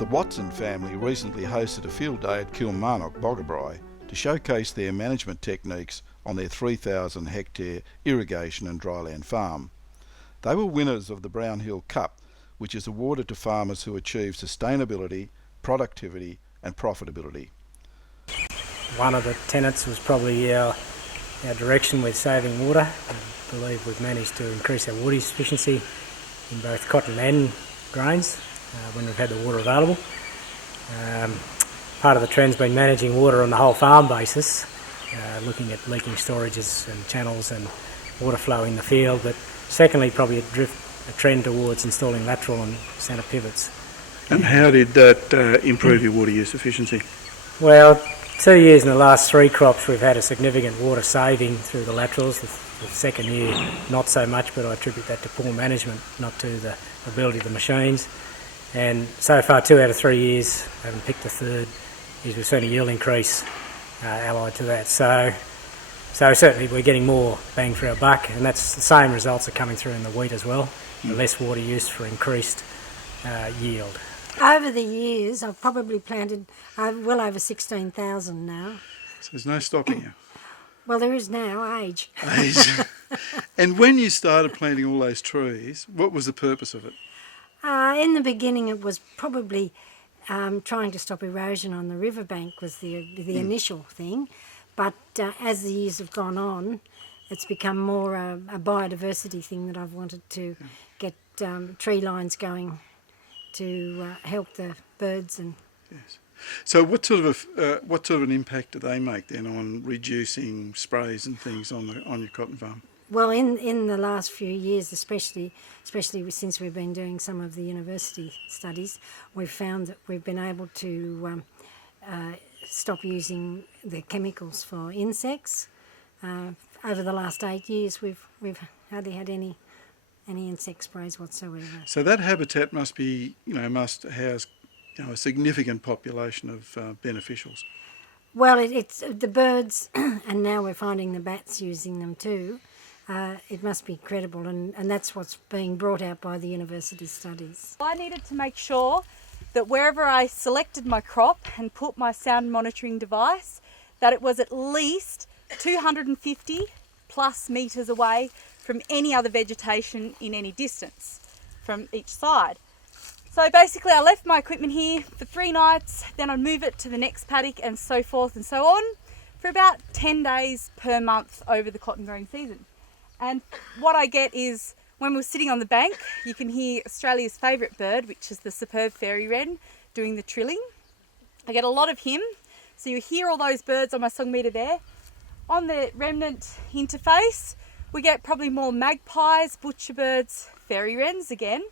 The Watson family recently hosted a field day at Kilmarnock, Boggabri, to showcase their management techniques on their 3,000 hectare irrigation and dryland farm. They were winners of the Brownhill Cup, which is awarded to farmers who achieve sustainability, productivity and profitability. One of the tenets was probably our direction with saving water. I believe we've managed to increase our water use efficiency in both cotton and grains when we've had the water available. Part of the trend's been managing water on the whole farm basis, looking at leaking storages and channels and water flow in the field, but secondly probably a trend towards installing lateral and centre pivots. And how did that improve your water use efficiency? Well, 2 years in the last 3 crops we've had a significant water saving through the laterals. The second year not so much, but I attribute that to poor management, not to the ability of the machines. And so far 2 out of 3 years, I haven't picked a third, is we've seen a yield increase allied to that. So certainly we're getting more bang for our buck, and that's the same results are coming through in the wheat as well. The less water use for increased yield. Over the years, I've probably planted well over 16,000 now. So there's no stopping you? Well, there is now, age. And when you started planting all those trees, what was the purpose of it? In the beginning, it was probably trying to stop erosion on the riverbank was the initial thing. But as the years have gone on, it's become more a biodiversity thing that I've wanted to get tree lines going to help the birds and. Yes. So what sort of an impact do they make then on reducing sprays and things on your cotton farm? Well, in the last few years, especially since we've been doing some of the university studies, we've found that we've been able to stop using the chemicals for insects. Over the last 8 years, we've hardly had any insect sprays whatsoever. So that habitat must house a significant population of beneficials. Well, it's the birds, and now we're finding the bats using them too. It must be credible, and that's what's being brought out by the university studies. I needed to make sure that wherever I selected my crop and put my sound monitoring device, that it was at least 250 plus metres away from any other vegetation in any distance from each side. So basically I left my equipment here for 3 nights, then I'd move it to the next paddock and so forth and so on for about 10 days per month over the cotton growing season. And what I get is, when we're sitting on the bank, you can hear Australia's favourite bird, which is the superb fairy wren, doing the trilling. I get a lot of him, so you hear all those birds on my song meter there. On the remnant interface, we get probably more magpies, butcherbirds, fairy wrens again.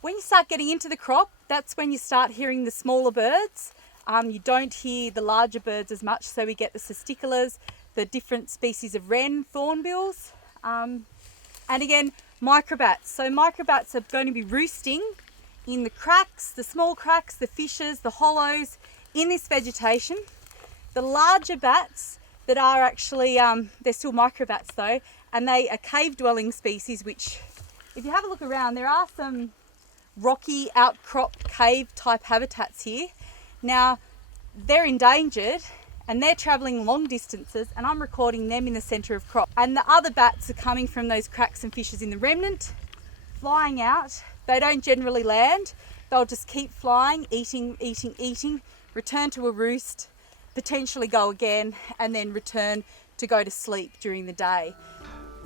When you start getting into the crop, that's when you start hearing the smaller birds. You don't hear the larger birds as much, so we get the cisticolas, the different species of wren, thornbills, and again, microbats. So microbats are going to be roosting in the cracks, the small cracks, the fissures, the hollows in this vegetation. The larger bats that are actually, they're still microbats though, and they are cave-dwelling species, which, if you have a look around, there are some rocky outcrop cave type habitats here. Now, they're endangered and they're travelling long distances, and I'm recording them in the centre of crop. And the other bats are coming from those cracks and fissures in the remnant, flying out. They don't generally land. They'll just keep flying, eating, return to a roost, potentially go again, and then return to go to sleep during the day.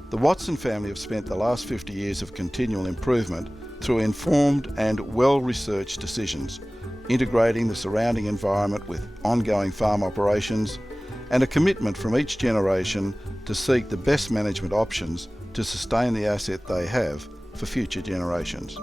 The Watson family have spent the last 50 years of continual improvement through informed and well-researched decisions, integrating the surrounding environment with ongoing farm operations, and a commitment from each generation to seek the best management options to sustain the asset they have for future generations.